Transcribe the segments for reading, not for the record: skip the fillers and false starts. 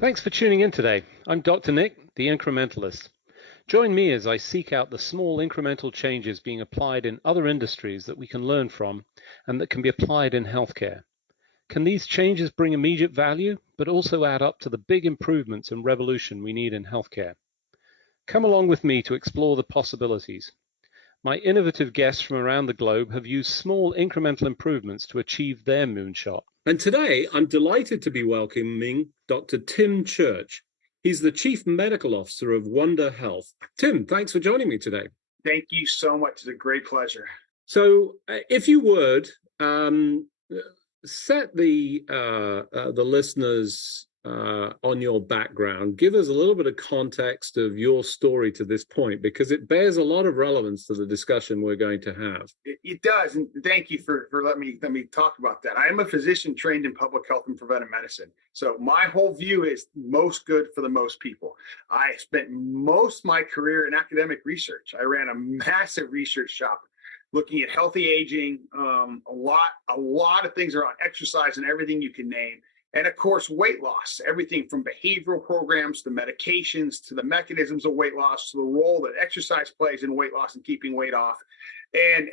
Thanks for tuning in today. I'm Dr. Nick, the Incrementalist. Join me as I seek out the small incremental changes being applied in other industries that we can learn from and that can be applied in healthcare. Can these changes bring immediate value, but also add up to the big improvements and revolution we need in healthcare? Come along with me to explore the possibilities. My innovative guests from around the globe have used small incremental improvements to achieve their moonshot. And today, I'm delighted to be welcoming Dr. Tim Church. He's the Chief Medical Officer of Wondr Health. Tim, thanks for joining me today. Thank you so much. It's a great pleasure. So, if you would, set the listeners on your background. Give us a little bit of context of your story to this point, because it bears a lot of relevance to the discussion we're going to have. It does, and thank you for letting me talk about that. I am a physician trained in public health and preventive medicine, so my whole view is most good for the most people. I spent most of my career in academic research. I ran a massive research shop looking at healthy aging, a lot of things around exercise and everything you can name. And of course, weight loss, everything from behavioral programs to medications to the mechanisms of weight loss to the role that exercise plays in weight loss and keeping weight off. And,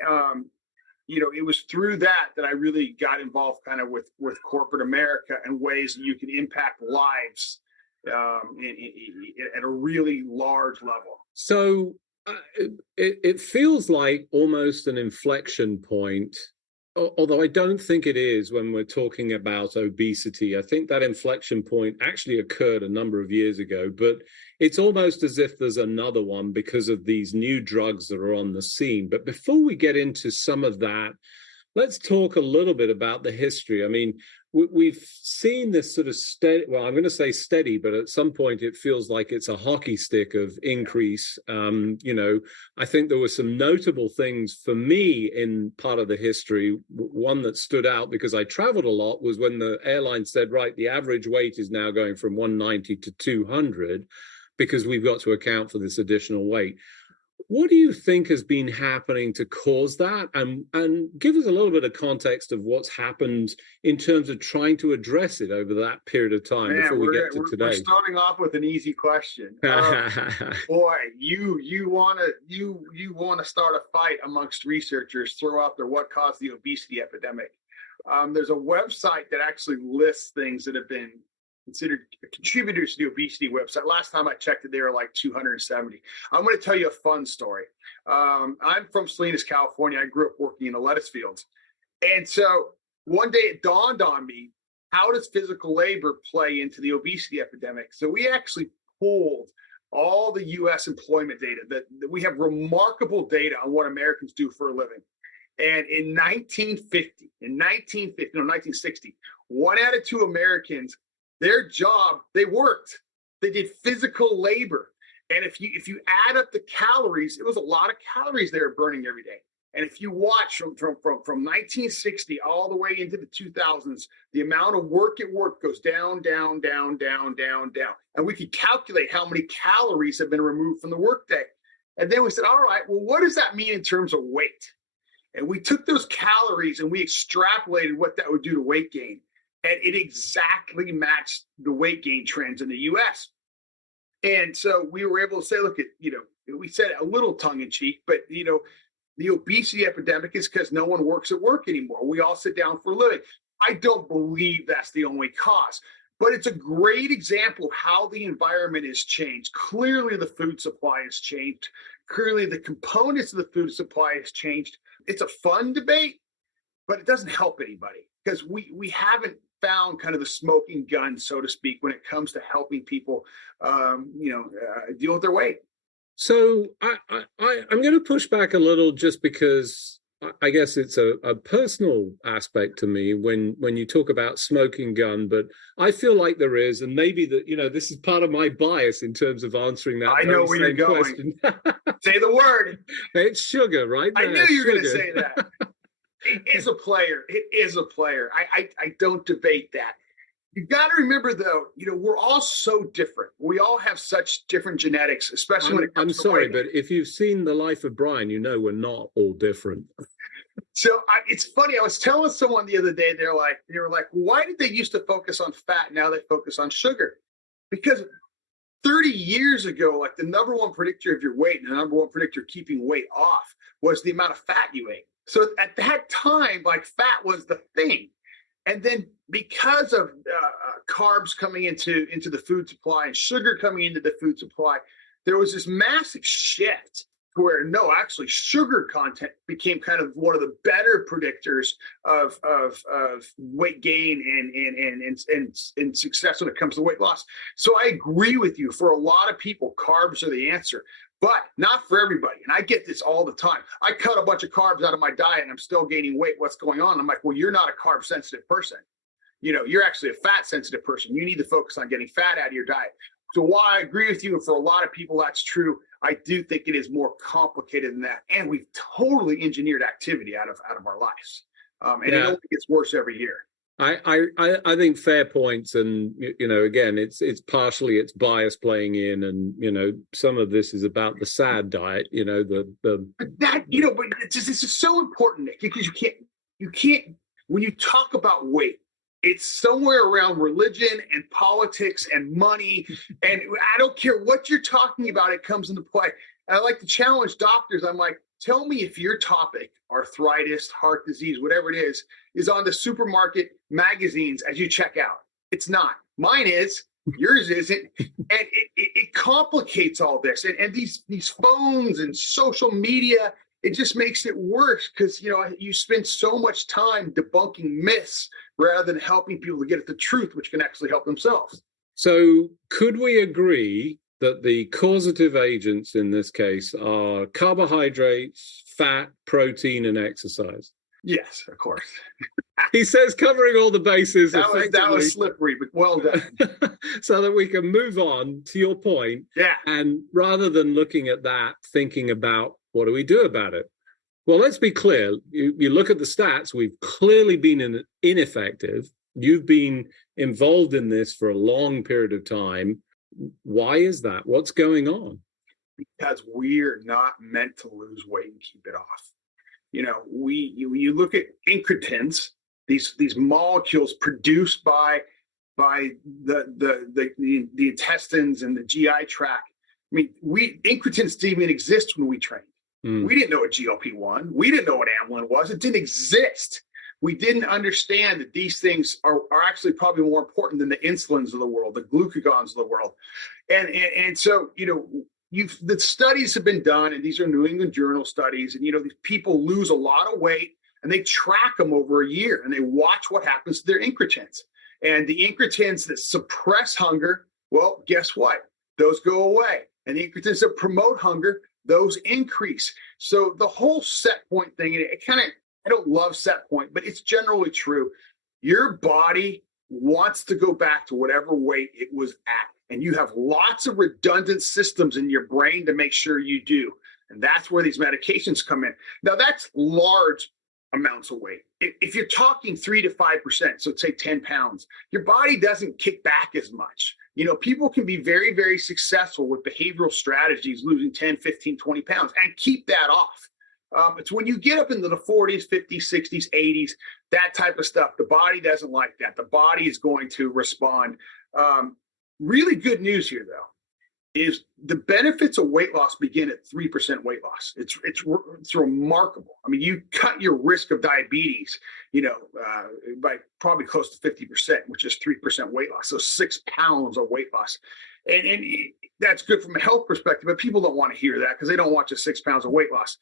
it was through that I really got involved kind of with corporate America and ways that you can impact lives at a really large level. So it feels like almost an inflection point, although I don't think it is when we're talking about obesity. I think that inflection point actually occurred a number of years ago, but it's almost as if there's another one because of these new drugs that are on the scene. But before we get into some of that, let's talk a little bit about the history. I mean, we've seen this sort of steady, well, I'm going to say steady, but at some point it feels like it's a hockey stick of increase. I think there were some notable things for me in part of the history. One that stood out because I traveled a lot was when the airline said, right, the average weight is now going from 190 to 200 because we've got to account for this additional weight. What do you think has been happening to cause that? And give us a little bit of context of what's happened in terms of trying to address it over that period of time before we get to today. We're starting off with an easy question. Boy, you want to start a fight amongst researchers, throw out there what caused the obesity epidemic. There's a website that actually lists things that have been considered contributors to the obesity website. Last time I checked it, they were like 270. I'm going to tell you a fun story. I'm from Salinas, California. I grew up working in the lettuce fields. And so one day it dawned on me, how does physical labor play into the obesity epidemic? So we actually pulled all the US employment data that we have remarkable data on what Americans do for a living. And in 1960, 1 out of 2 Americans, their job, they worked. They did physical labor. And if you add up the calories, it was a lot of calories they were burning every day. And if you watch from 1960 all the way into the 2000s, the amount of work at work goes down, down, down, down, down, down. And we could calculate how many calories have been removed from the workday. And then we said, all right, well, what does that mean in terms of weight? And we took those calories and we extrapolated what that would do to weight gain. And it exactly matched the weight gain trends in the US. And so we were able to say, look, we said a little tongue in cheek, but, the obesity epidemic is because no one works at work anymore. We all sit down for a living. I don't believe that's the only cause, but it's a great example of how the environment has changed. Clearly, the food supply has changed. Clearly, the components of the food supply has changed. It's a fun debate, but it doesn't help anybody because we haven't found kind of the smoking gun, so to speak, when it comes to helping people, deal with their weight. So I'm going to push back a little just because I guess it's a personal aspect to me when you talk about smoking gun, but I feel like there is, and maybe that, this is part of my bias in terms of answering that. I know where you're going. Say the word. It's sugar, right? I knew you were going to say that. It is a player. It is a player. I don't debate that. You got to remember, though, we're all so different. We all have such different genetics, especially when it comes to sorry, weight. but if you've seen The Life of Brian, we're not all different. So it's funny. I was telling someone the other day, they were like, why did they used to focus on fat? Now they focus on sugar. because 30 years ago, like the number one predictor of your weight and the number one predictor of keeping weight off was the amount of fat you ate. So at that time, like fat was the thing. And then because of carbs coming into the food supply and sugar coming into the food supply, there was this massive shift where no, actually sugar content became kind of one of the better predictors of weight gain and success when it comes to weight loss. So I agree with you. For a lot of people, carbs are the answer, but not for everybody. And I get this all the time. I cut a bunch of carbs out of my diet and I'm still gaining weight. What's going on? I'm like, well, you're not a carb sensitive person. You know, you're actually a fat sensitive person. You need to focus on getting fat out of your diet. So while I agree with you, and for a lot of people that's true, I do think it is more complicated than that. And we've totally engineered activity out of our lives. And it only gets worse every year. I think fair points, and you know, again, it's partially it's bias playing in, and you know, some of this is about the SAD diet. You know, but this is so important, Nick, because you can't when you talk about weight, it's somewhere around religion and politics and money, and I don't care what you're talking about, it comes into play. And I like to challenge doctors. I'm like, tell me if your topic, arthritis, heart disease, whatever it is on the supermarket magazines as you check out. It's not. Mine is. Yours isn't. And it complicates all this. And these phones and social media, it just makes it worse because, you know, you spend so much time debunking myths rather than helping people to get at the truth, which can actually help themselves. So could we agree that the causative agents in this case are carbohydrates, fat, protein, and exercise? Yes, of course. He says covering all the bases. That was slippery, but well done. So that we can move on to your point. Yeah. And rather than looking at that, thinking about what do we do about it? Well, let's be clear. You look at the stats, we've clearly been ineffective. You've been involved in this for a long period of time. Why is that? What's going on? Because we're not meant to lose weight and keep it off. You know, you look at incretins, these molecules produced by the intestines and the GI tract. I mean, incretins didn't even exist when we trained. We didn't know what GLP-1. We didn't know what amylin was. It didn't exist. We didn't understand that these things are actually probably more important than the insulins of the world, the glucagons of the world. And so, you know, the studies have been done, and these are New England Journal studies, and, you know, these people lose a lot of weight, and they track them over a year, and they watch what happens to their incretins. And the incretins that suppress hunger, well, guess what? Those go away. And the incretins that promote hunger, those increase. So the whole set point thing, and it kind of, I don't love set point, but it's generally true. Your body wants to go back to whatever weight it was at. And you have lots of redundant systems in your brain to make sure you do. And that's where these medications come in. Now, that's large amounts of weight. If you're talking 3 to 5%, so say 10 pounds, your body doesn't kick back as much. You know, people can be very, very successful with behavioral strategies, losing 10, 15, 20 pounds and keep that off. It's when you get up into the 40s, 50s, 60s, 80s, that type of stuff, the body doesn't like that. The body is going to respond. Really good news here, though, is the benefits of weight loss begin at 3% weight loss. It's remarkable. I mean, you cut your risk of diabetes, you know, by probably close to 50%, which is 3% weight loss. So 6 pounds of weight loss. And that's good from a health perspective, but people don't want to hear that because they don't want just 6 pounds of weight loss.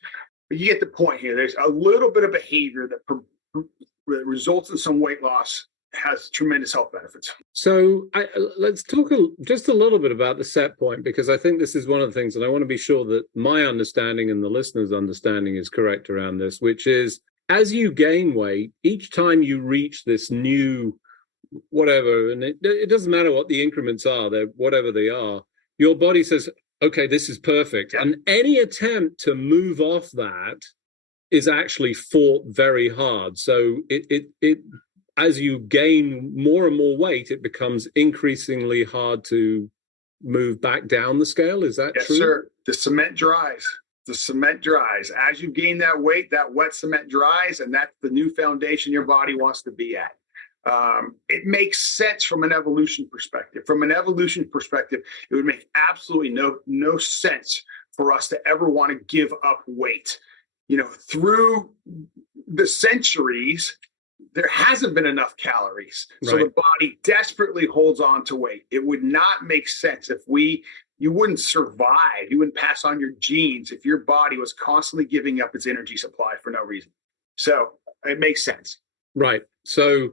But you get the point here. There's a little bit of behavior that results in some weight loss, has tremendous health benefits. So let's talk just a little bit about the set point, because I think this is one of the things, and I want to be sure that my understanding and the listeners' understanding is correct around this, which is as you gain weight, each time you reach this new whatever, and it doesn't matter what the increments are, they're whatever they are, your body says, okay, this is perfect. Yeah. And any attempt to move off that is actually fought very hard. So it as you gain more and more weight, it becomes increasingly hard to move back down the scale. Is that true? Yes, sir. The cement dries. As you gain that weight, that wet cement dries, and that's the new foundation your body wants to be at. It makes sense from an evolution perspective. From an evolution perspective, it would make absolutely no sense for us to ever want to give up weight. Through the centuries, there hasn't been enough calories. So the body desperately holds on to weight. It would not make sense if you wouldn't survive. You wouldn't pass on your genes if your body was constantly giving up its energy supply for no reason. So it makes sense. Right. So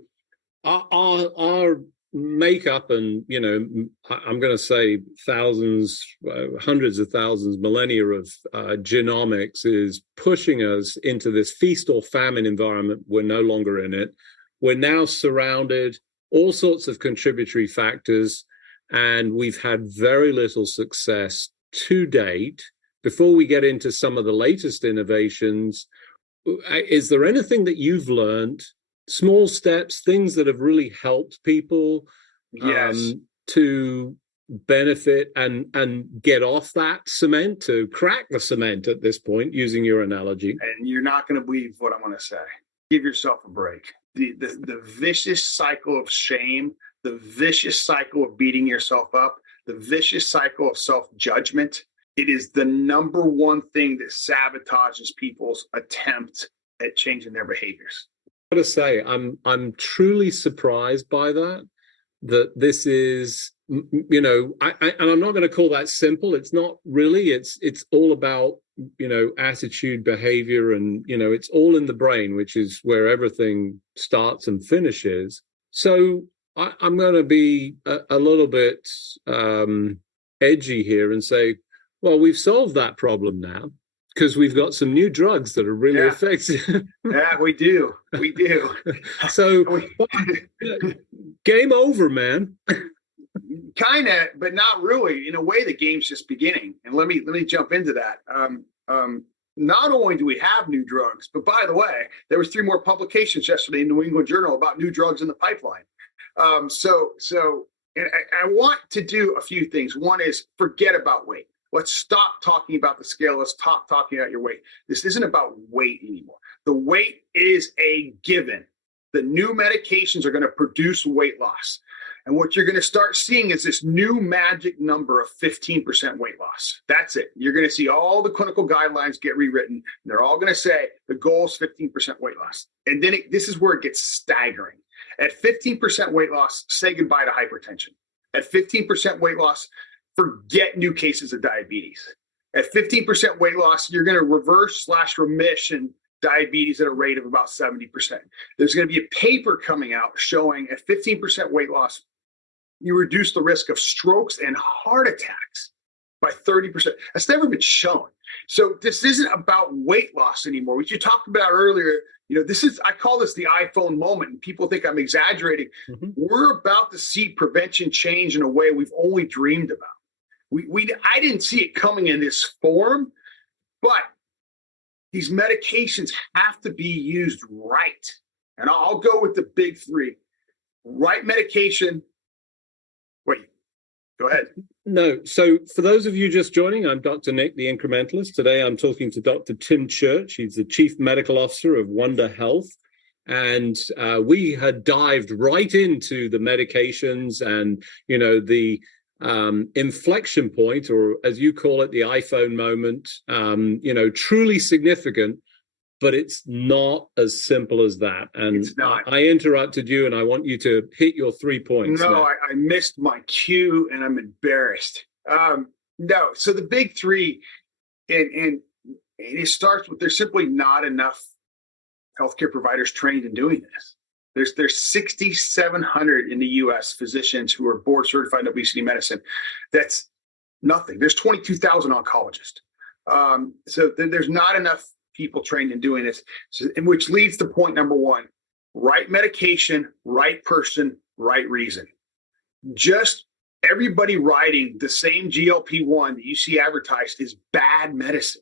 our makeup and, I'm going to say thousands, hundreds of thousands, millennia of genomics is pushing us into this feast or famine environment. We're no longer in it. We're now surrounded all sorts of contributory factors, and we've had very little success to date. Before we get into some of the latest innovations, is there anything that you've learned, small steps, things that have really helped people to benefit and get off that cement, to crack the cement at this point, using your analogy? And you're not going to believe what I'm going to say. Give yourself a break. The vicious cycle of shame, the vicious cycle of beating yourself up, the vicious cycle of self-judgment, it is the number one thing that sabotages people's attempt at changing their behaviors. I gotta say, I'm truly surprised by that this is, and I'm not going to call that simple. It's not really. It's all about, attitude, behavior, and, it's all in the brain, which is where everything starts and finishes. So I'm going to be a little bit edgy here and say, well, we've solved that problem now, because we've got some new drugs that are really effective. Yeah, we do. We do. So game over, man. Kind of, but not really. In a way, the game's just beginning. And let me jump into that. Not only do we have new drugs, but by the way, there was 3 more publications yesterday in the New England Journal about new drugs in the pipeline. So and I want to do a few things. One is forget about weight. Let's stop talking about the scale. Let's stop talking about your weight. This isn't about weight anymore. The weight is a given. The new medications are going to produce weight loss. And what you're going to start seeing is this new magic number of 15% weight loss. That's it. You're going to see all the clinical guidelines get rewritten. And they're all going to say the goal is 15% weight loss. And then this is where it gets staggering. At 15% weight loss, say goodbye to hypertension. At 15% weight loss, forget new cases of diabetes. At 15% weight loss, you're going to reverse/remission diabetes at a rate of about 70%. There's going to be a paper coming out showing at 15% weight loss, you reduce the risk of strokes and heart attacks by 30%. That's never been shown. So this isn't about weight loss anymore. What you talked about earlier, I call this the iPhone moment, and people think I'm exaggerating. Mm-hmm. We're about to see prevention change in a way we've only dreamed about. I didn't see it coming in this form, but these medications have to be used right. And I'll go with the big 3. Right medication. Wait, go ahead. No. So for those of you just joining, I'm Dr. Nick, the Incrementalist. Today I'm talking to Dr. Tim Church. He's the Chief Medical Officer of Wondr Health. And we had dived right into the medications and, the inflection point, or as you call it, the iPhone moment, truly significant, but it's not as simple as that. And it's not. I interrupted you, and I want you to hit your 3 points. No, I missed my cue, and I'm embarrassed. No, so the big 3, and it starts with there's simply not enough healthcare providers trained in doing this. There's 6,700 in the U.S. physicians who are board certified in obesity medicine. That's nothing. There's 22,000 oncologists. So there's not enough people trained in doing this, which leads to point number 1, right medication, right person, right reason. Just everybody writing the same GLP-1 that you see advertised is bad medicine.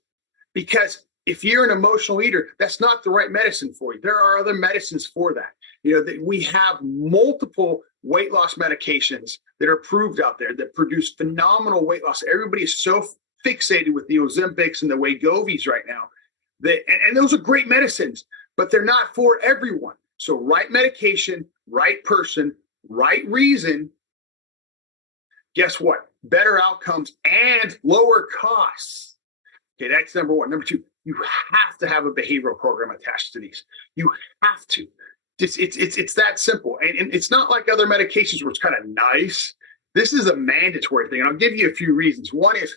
Because if you're an emotional eater, that's not the right medicine for you. There are other medicines for that. We have multiple weight loss medications that are approved out there that produce phenomenal weight loss. Everybody is so fixated with the Ozempics and the Wegovy's right now. And those are great medicines, but they're not for everyone. So right medication, right person, right reason, guess what? Better outcomes and lower costs. Okay, that's number one. Number two, you have to have a behavioral program attached to these. You have to. It's that simple. And it's not like other medications where it's kind of nice. This is a mandatory thing. And I'll give you a few reasons. One is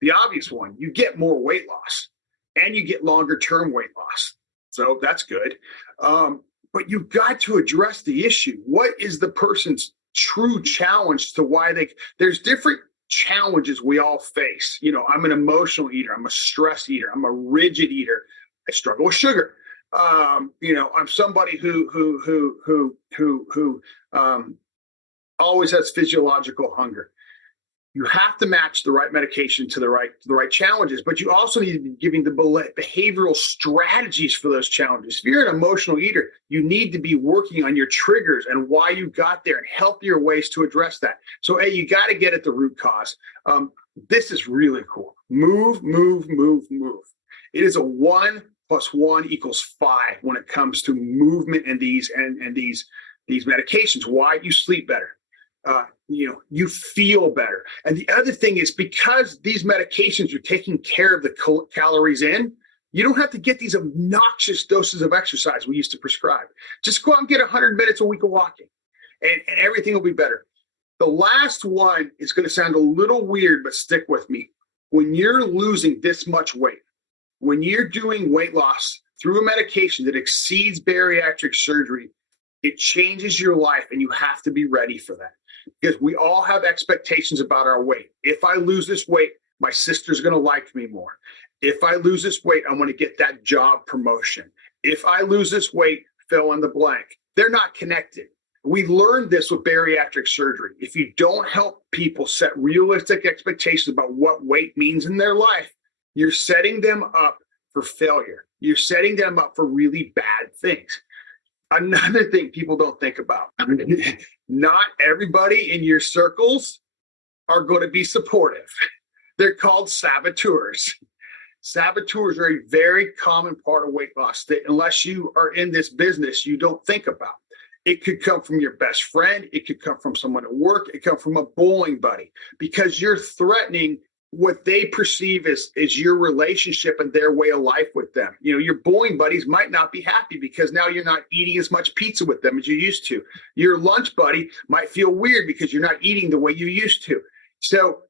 the obvious one. You get more weight loss and you get longer term weight loss. So that's good. But you've got to address the issue. What is the person's true challenge to why there's different challenges we all face. You know, I'm an emotional eater. I'm a stress eater. I'm a rigid eater. I struggle with sugar. You know, I'm somebody who always has physiological hunger. You have to match the right medication to the right challenges, but you also need to be giving the behavioral strategies for those challenges. If you're an emotional eater, you need to be working on your triggers and why you got there and healthier ways to address that. So, A, you got to get at the root cause. This is really cool. Move. It is a 1 + 1 = 5 when it comes to movement and these medications. Why? You sleep better. You know, you feel better. And the other thing is, because these medications are taking care of the calories in, you don't have to get these obnoxious doses of exercise we used to prescribe. Just go out and get 100 minutes a week of walking and everything will be better. The last one is going to sound a little weird, but stick with me. When you're losing this much weight, when you're doing weight loss through a medication that exceeds bariatric surgery, it changes your life and you have to be ready for that. Because we all have expectations about our weight. If I lose this weight, my sister's going to like me more. If I lose this weight, I want to get that job promotion. If I lose this weight, fill in the blank. They're not connected. We learned this with bariatric surgery. If you don't help people set realistic expectations about what weight means in their life, you're setting them up for failure. You're setting them up for really bad things. Another thing people don't think about, not everybody in your circles are going to be supportive. They're called saboteurs. Saboteurs are a very common part of weight loss that, unless you are in this business, you don't think about. It could come from your best friend. It could come from someone at work. It could come from a bowling buddy, because you're threatening what they perceive as your relationship and their way of life with them. You know, your bowling buddies might not be happy because now you're not eating as much pizza with them as you used to. Your lunch buddy might feel weird because you're not eating the way you used to. So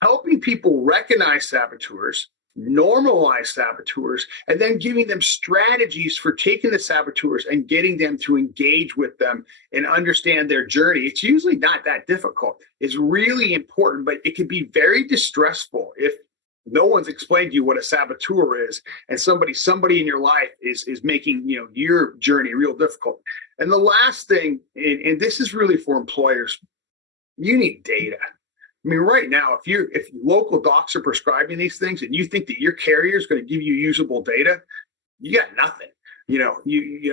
helping people recognize saboteurs, normalize saboteurs, and then giving them strategies for taking the saboteurs and getting them to engage with them and understand their journey. It's usually not that difficult. It's really important, but it can be very distressful if no one's explained to you what a saboteur is, and somebody in your life is making, you know, your journey real difficult. And the last thing, and this is really for employers, you need data. I mean, right now, if local docs are prescribing these things and you think that your carrier is going to give you usable data, you got nothing. You know, you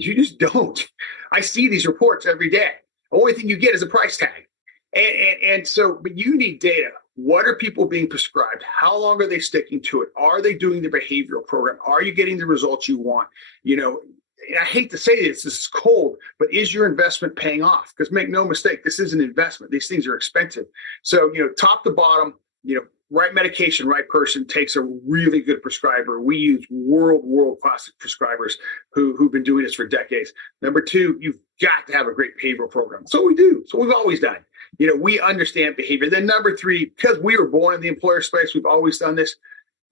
just don't. I see these reports every day. The only thing you get is a price tag. And so, but you need data. What are people being prescribed? How long are they sticking to it? Are they doing the behavioral program? Are you getting the results you want? You know, and I hate to say this is cold, but is your investment paying off? Because make no mistake, this is an investment. These things are expensive. So, you know, top to bottom, you know, right medication, right person takes a really good prescriber. We use world-class prescribers who've been doing this for decades. Number two, you've got to have a great behavioral program. So we do. So we've always done. You know, we understand behavior. Then number three, because we were born in the employer space, we've always done this.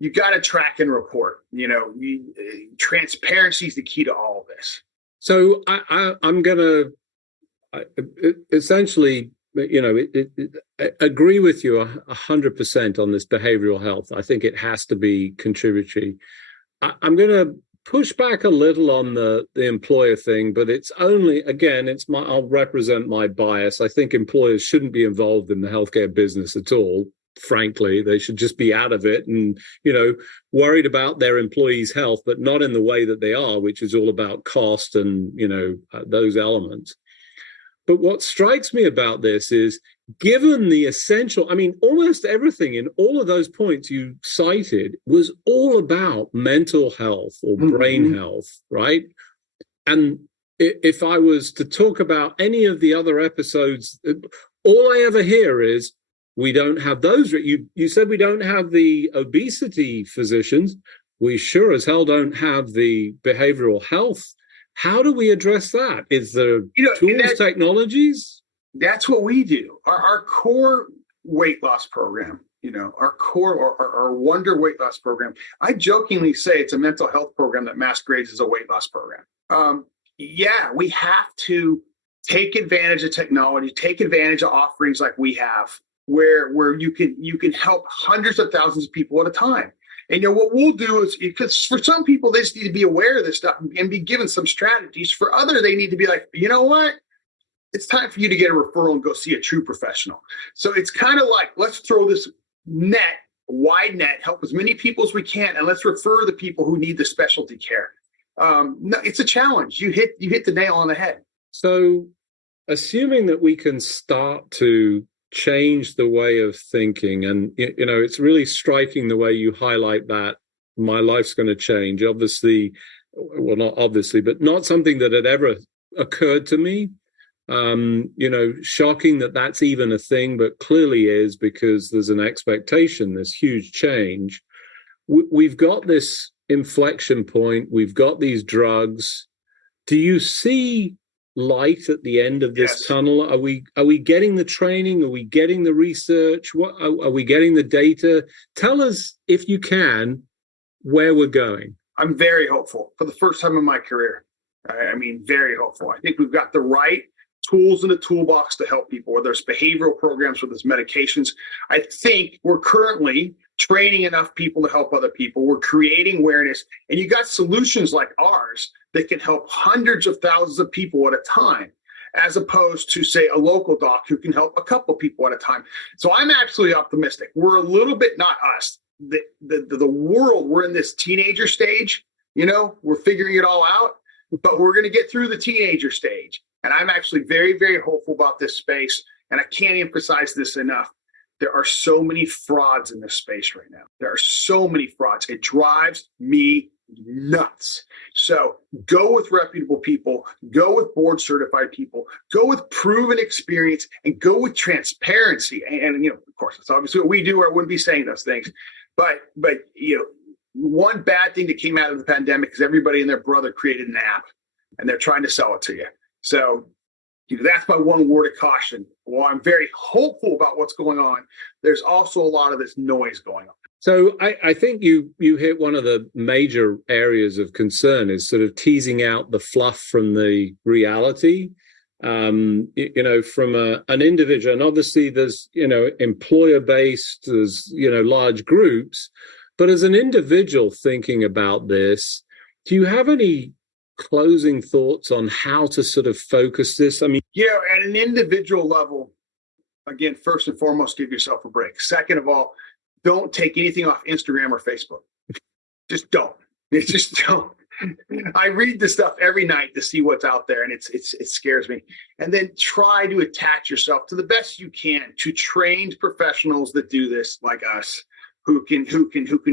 You got to track and report. You know, transparency is the key to all of this. So I'm going to essentially, you know, agree with you 100% on this behavioral health. I think it has to be contributory. I'm going to push back a little on the employer thing, but it's only, again, I'll represent my bias. I think employers shouldn't be involved in the healthcare business at all. Frankly, they should just be out of it and, you know, worried about their employees' health, but not in the way that they are, which is all about cost and, you know, those elements. But what strikes me about this is, given the essential, I mean, almost everything in all of those points you cited was all about mental health or brain health, right? And if I was to talk about any of the other episodes, all I ever hear is we don't have those. You said we don't have the obesity physicians. We sure as hell don't have the behavioral health. How do we address that? Is there tools, technologies? That's what we do. Our core weight loss program, our core or our Wondr weight loss program. I jokingly say it's a mental health program that masquerades as a weight loss program. Yeah, we have to take advantage of technology, take advantage of offerings like we have, where you can help hundreds of thousands of people at a time. And what we'll do is, because for some people they just need to be aware of this stuff and be given some strategies. For others, they need to be like, you know what? It's time for you to get a referral and go see a true professional. So it's kind of like, let's throw this wide net, help as many people as we can, and let's refer the people who need the specialty care. No, it's a challenge. You hit the nail on the head. So assuming that we can start to change the way of thinking, and it's really striking the way you highlight that my life's going to change. Obviously, well, not obviously, but not something that had ever occurred to me. Shocking that that's even a thing, but clearly is, because there's an expectation, this huge change. We've got this inflection point. We've got these drugs. Do you see light at the end of this tunnel? Are we getting the training? Are we getting the research? What are we getting the data? Tell us, if you can, where we're going. I'm very hopeful for the first time in my career. I mean, very hopeful. I think we've got the right tools in the toolbox to help people, whether it's behavioral programs, whether it's medications. I think we're currently training enough people to help other people. We're creating awareness, and you got solutions like ours that can help hundreds of thousands of people at a time, as opposed to, say, a local doc who can help a couple people at a time. So I'm absolutely optimistic. We're a little bit, not us, the world, we're in this teenager stage, we're figuring it all out, but we're going to get through the teenager stage. And I'm actually very, very hopeful about this space. And I can't emphasize this enough. There are so many frauds in this space right now. There are so many frauds. It drives me nuts. So go with reputable people, go with board certified people, go with proven experience, and go with transparency. And of course, it's obviously what we do, or I wouldn't be saying those things. But one bad thing that came out of the pandemic is everybody and their brother created an app, and they're trying to sell it to you. So that's my one word of caution. While I'm very hopeful about what's going on, there's also a lot of this noise going on. So I think you hit one of the major areas of concern, is sort of teasing out the fluff from the reality, from an individual. And obviously there's, employer-based, there's, large groups. But as an individual thinking about this, do you have any closing thoughts on how to sort of focus this? I mean, at an individual level, again, first and foremost, give yourself a break. Second of all, don't take anything off Instagram or Facebook. Just don't. Just don't. I read this stuff every night to see what's out there, and it scares me. And then try to attach yourself to the best you can to trained professionals that do this, like us, who can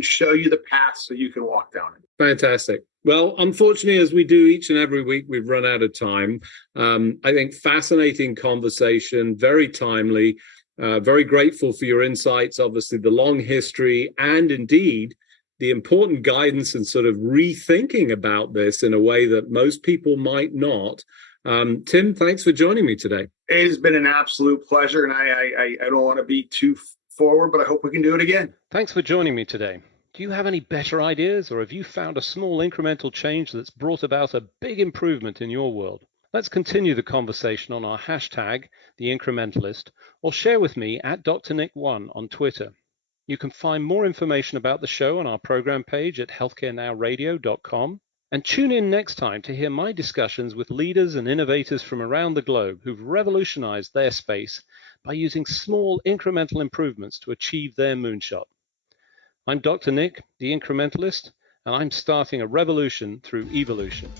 show you the path so you can walk down it. Fantastic. Well, unfortunately, as we do each and every week, we've run out of time. I think fascinating conversation, very timely, very grateful for your insights, obviously the long history, and indeed the important guidance and sort of rethinking about this in a way that most people might not. Tim, thanks for joining me today. It has been an absolute pleasure, and I don't want to be too forward, but I hope we can do it again. Thanks for joining me today. Do you have any better ideas, or have you found a small incremental change that's brought about a big improvement in your world? Let's continue the conversation on our hashtag, The Incrementalist, or share with me at DrNick1 on Twitter. You can find more information about the show on our program page at healthcarenowradio.com, and tune in next time to hear my discussions with leaders and innovators from around the globe who've revolutionized their space by using small incremental improvements to achieve their moonshot. I'm Dr. Nick, the Incrementalist, and I'm starting a revolution through evolution.